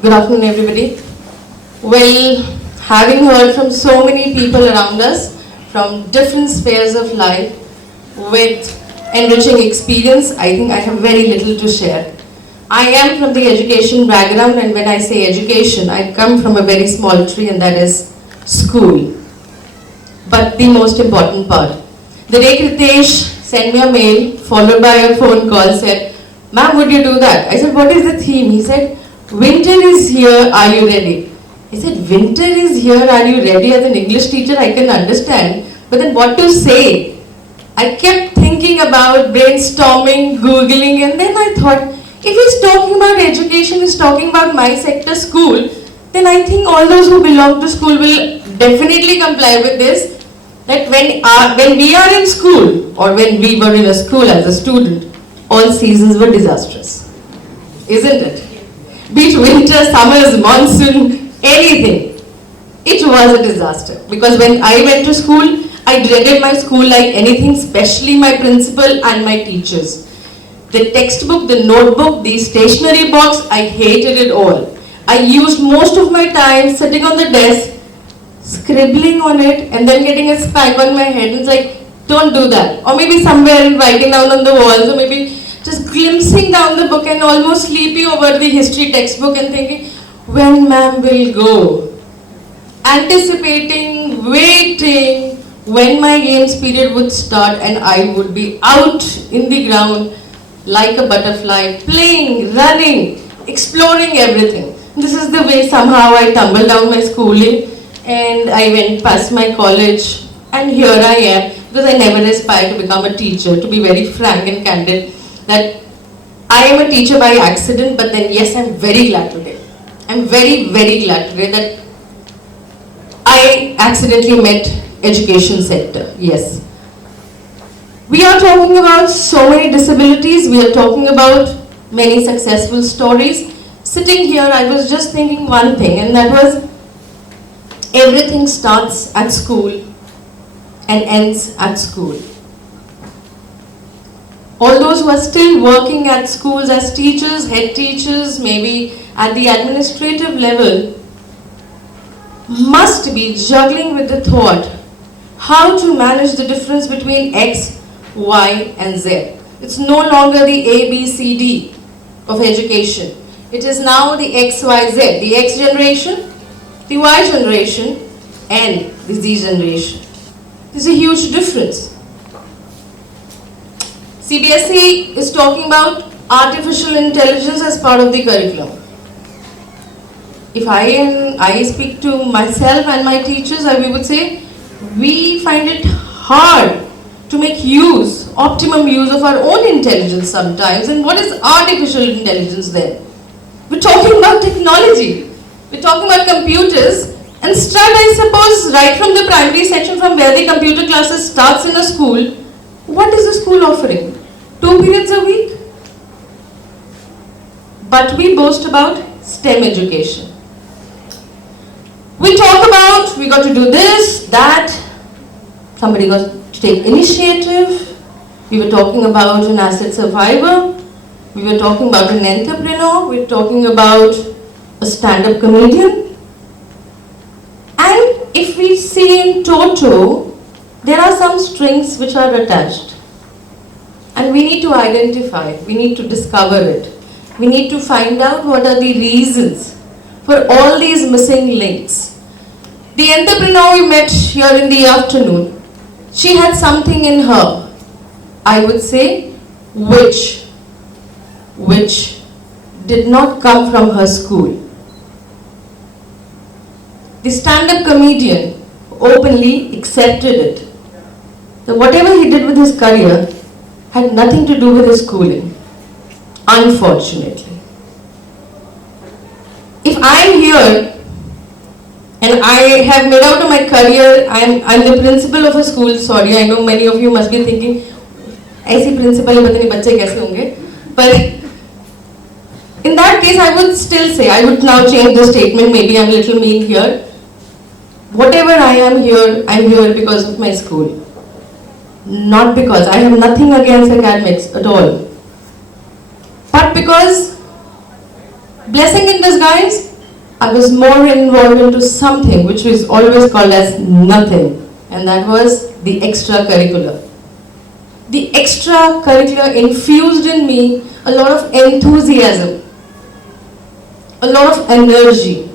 Good afternoon, everybody. Well, having heard from so many people around us from different spheres of life with enriching experience, I think I have very little to share. I am from the education background, and when I say education, I come from a very small tree, and that is school. But the most important part. The day Kritesh sent me a mail followed by a phone call, said, "Ma'am, would you do that?" I said, "What is the theme?" He said, "Winter is here, are you ready?" I said, "Winter is here, are you ready?" As an English teacher, I can understand, but then what to say? I kept thinking about brainstorming, Googling, and then I thought, if he's talking about education, he's talking about my sector, school, then I think all those who belong to school will definitely comply with this. That when we are in school, or when we were in a school as a student, all seasons were disastrous, isn't it? Be it winter, summers, monsoon, anything. It was a disaster. Because when I went to school, I dreaded my school like anything, especially my principal and my teachers. The textbook, the notebook, the stationery box, I hated it all. I used most of my time sitting on the desk, scribbling on it, and then getting a spank on my head, and it's like, don't do that. Or maybe somewhere and writing down on the walls, or maybe just glimpsing down the book and almost sleepy over the history textbook and thinking, when ma'am will go? Anticipating, waiting, when my games period would start and I would be out in the ground like a butterfly, playing, running, exploring everything. This is the way somehow I tumbled down my schooling, and I went past my college, and here I am, because I never aspired to become a teacher, to be very frank and candid, that I am a teacher by accident, but then yes, I'm very glad today. I'm very, very glad today that I accidentally met education sector, yes. We are talking about so many disabilities, we are talking about many successful stories. Sitting here, I was just thinking one thing, and that was, everything starts at school and ends at school. All those who are still working at schools as teachers, head teachers, maybe at the administrative level, must be juggling with the thought how to manage the difference between X, Y, and Z. It's no longer the A, B, C, D of education. It is now the X, Y, Z, the X generation, the Y generation, and the Z generation. There's a huge difference. CBSE is talking about artificial intelligence as part of the curriculum. If I speak to myself and my teachers, we would say, we find it hard to make optimum use of our own intelligence sometimes. And what is artificial intelligence then? We're talking about technology. We're talking about computers, and start, I suppose, right from the primary section, from where the computer classes starts in a school. What is the school offering? 2 periods a week? But we boast about STEM education. We talk about, we got to do this, that, somebody got to take initiative. We were talking about an asset survivor. We were talking about an entrepreneur. We were talking about a stand-up comedian. And if we see in toto, there are some strings which are attached. And we need to identify, we need to discover it. We need to find out what are the reasons for all these missing links. The entrepreneur we met here in the afternoon, she had something in her, I would say, which did not come from her school. The stand-up comedian openly accepted it. So whatever he did with his career had nothing to do with his schooling, unfortunately. If I am here and I have made out of my career, I'm the principal of a school, sorry, I know many of you must be thinking, ऐसी principal ही पता नहीं बच्चे कैसे होंगे, but in that case I would still say, I would now change the statement, maybe I'm a little mean here. Whatever I am here, I'm here because of my school. Not because, I have nothing against academics at all. But because Blessing in disguise, I was more involved into something which was always called as nothing, and that was the extracurricular. The extracurricular infused in me a lot of enthusiasm, a lot of energy,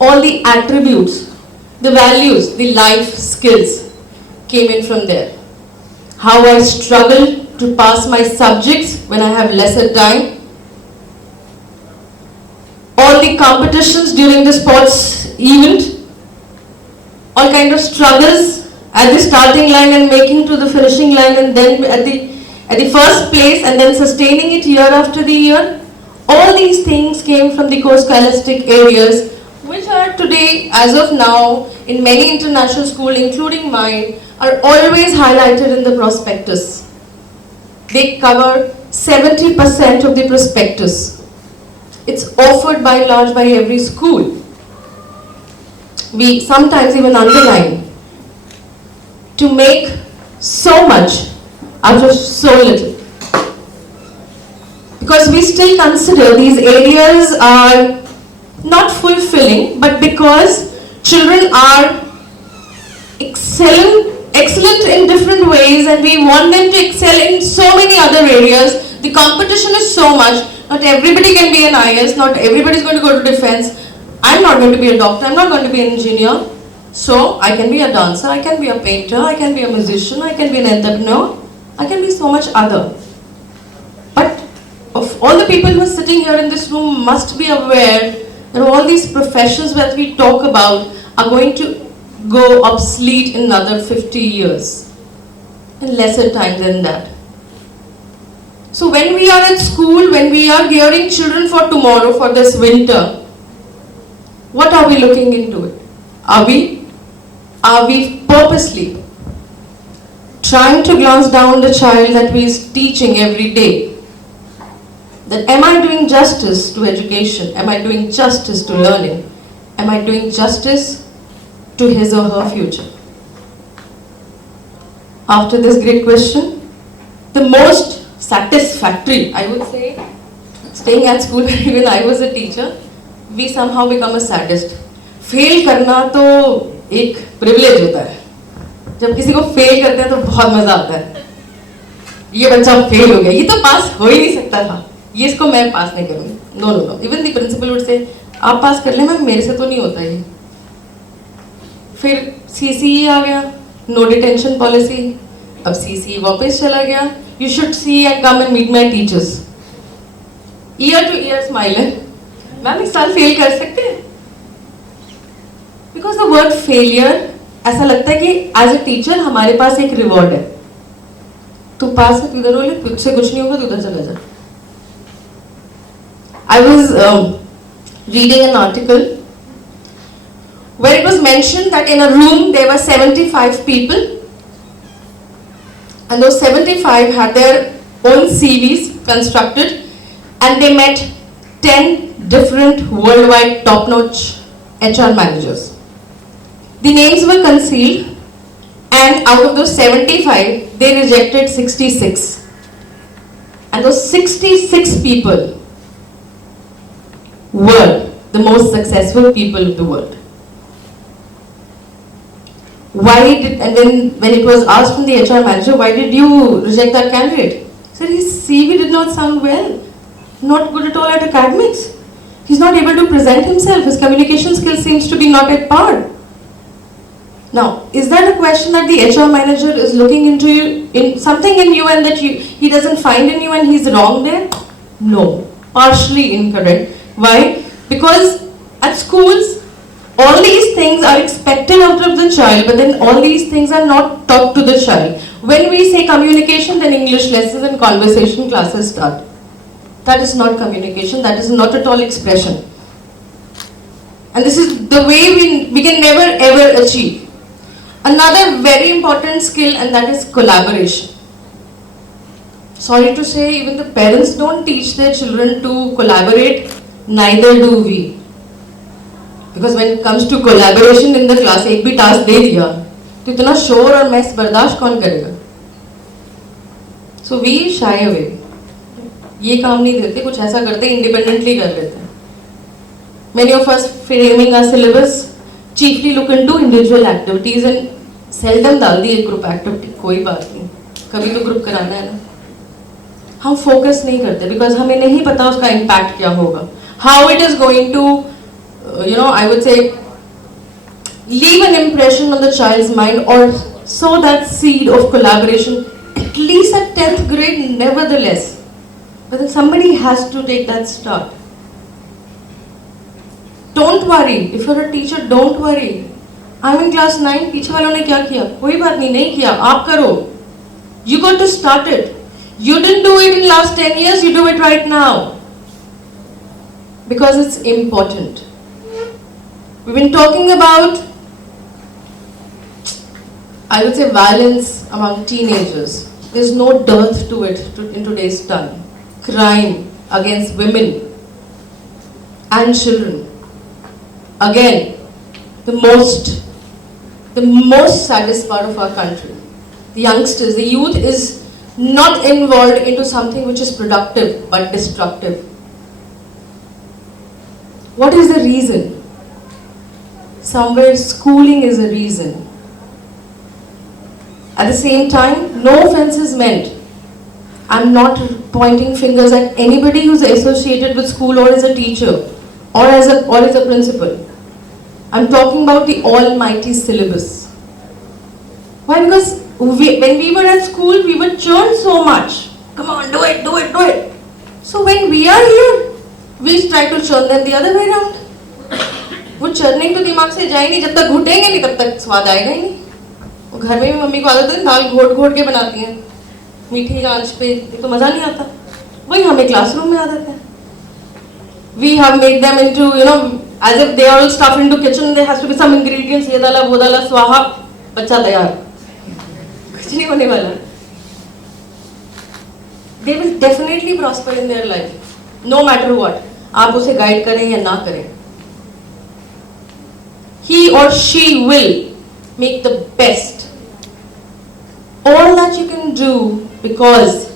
all the attributes, the values, the life skills came in from there. How I struggle to pass my subjects when I have lesser time. All the competitions during the sports event, all kind of struggles at the starting line and making to the finishing line, and then at the first place, and then sustaining it year after the year. All these things came from the co-scholastic areas, which are today, as of now, in many international schools, including mine, are always highlighted in the prospectus. They cover 70% of the prospectus. It's offered by and large by every school. We sometimes even underline to make so much out of so little. Because we still consider these areas are not fulfilling, but because children are excellent in different ways, and we want them to excel in so many other areas. The competition is so much. Not everybody can be an IAS, not everybody is going to go to defense. I'm not going to be a doctor, I'm not going to be an engineer. So I can be a dancer, I can be a painter, I can be a musician, I can be an entrepreneur, I can be so much other. But of all the people who are sitting here in this room must be aware that all these professions that we talk about are going to go obsolete in another 50 years, in lesser time than that. So when we are at school, when we are gearing children for tomorrow, for this winter, what are we looking into it? Are we purposely trying to glance down the child that we is teaching every day? That am I doing justice to education? Am I doing justice to learning? Am I doing justice to his or her future? After this great question, the most satisfactory, I would say, staying at school when I was a teacher, we somehow become a sadist. Fail करना तो एक privilege होता है. जब किसी को fail करते हैं तो बहुत मजा आता है. ये बच्चा फेल हो गया, ये तो पास हो ही नहीं सकता था, ये इसको मैं पास नहीं करूँगी. No no no, even the principal would say आप पास कर ले मैम, मेरे से तो नहीं होता ये. फिर CCE आ गया, नो डिटेंशन पॉलिसी. अब CCE वापस चला गया. You should see and come and meet my teachers. Year to year smile है. मैम इस साल फेल कर सकते हैं? Because the word failure, ऐसा लगता है कि as a teacher हमारे पास एक reward है. तू पास है, तू इधर हो ले, तुझसे कुछ नहीं होगा, तू उधर चला जा. I was reading an article where it was mentioned that in a room there were 75 people. And those 75 had their own CVs constructed, and they met 10 different worldwide top-notch HR managers. The names were concealed, and out of those 75, they rejected 66. And those 66 people were the most successful people of the world. Why did, and when it was asked from the HR manager, why did you reject that candidate? He said his CV did not sound well, not good at all at academics. He's not able to present himself. His communication skills seems to be not at par. Now, is that a question that the HR manager is looking into you, in something in you, and that he doesn't find in you, and he's wrong there? No, partially incorrect. Why? Because at schools, all these things are expected out of the child, but then all these things are not taught to the child. When we say communication, then English lessons and conversation classes start. That is not communication, that is not at all expression. And this is the way we can never ever achieve. Another very important skill, and that is collaboration. Sorry to say, even the parents don't teach their children to collaborate, neither do we. Because when it comes to collaboration in the class, एक भी task दे दिया तो इतना शोर और mess बर्दाश्त कौन करेगा? So we shy away. ये काम नहीं देते, कुछ ऐसा करते इंडिपेंडेंटली कर लेते हैं. Many of us framing our syllabus chiefly look into individual activities and seldom डाल दी एक group activity. कोई बात नहीं, कभी तो group कराना है ना. हम focus नहीं करते because हमें नहीं पता उसका impact क्या होगा. How it is going to, I would say, leave an impression on the child's mind or sow that seed of collaboration at least at 10th grade nevertheless. But then somebody has to take that start. Don't worry. If you're a teacher, don't worry. I'm in class 9. पीछे वालों ने क्या किया? कोई बात नहीं किया. आप करो. You got to start it. You didn't do it in last 10 years. You do it right now. Because it's important. We've been talking about, I would say, violence among teenagers. There's no dearth to it in today's time. Crime against women and children. Again, the most saddest part of our country. The youngsters, the youth is not involved into something which is productive but destructive. What is the reason? Somewhere schooling is a reason. At the same time, no offense is meant. I'm not pointing fingers at anybody who's associated with school or is a teacher or as a principal. I'm talking about the almighty syllabus. Why? Because when we were at school, we were churned so much. Come on, do it, do it, do it. So when we are here, we try to churn them the other way around. वो churning तो दिमाग से जाए नहीं, जब तक घुटेंगे नहीं तब तक स्वाद आएगा ही नहीं. वो घर में भी मम्मी को आदत है दाल घोट घोट के बनाती हैं मीठी आंच पे, तो मज़ा नहीं आता. वही हमें क्लासरूम में आदत है. We have made them into, as if they are all stuffed into kitchen. There has to be some ingredients. ये डाला वो डाला स्वाहा, बच्चा तैयार. कुछ नहीं होने वाला. They will definitely prosper in their life, no matter what. आप उसे गाइड करें या ना करें. He or she will make the best. All that you can do because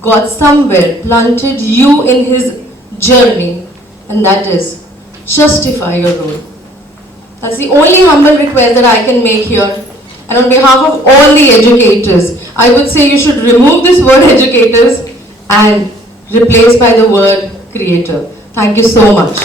God somewhere planted you in His journey, and that is justify your role. That's the only humble request that I can make here. And on behalf of all the educators, I would say you should remove this word educators and replace by the word creator. Thank you so much.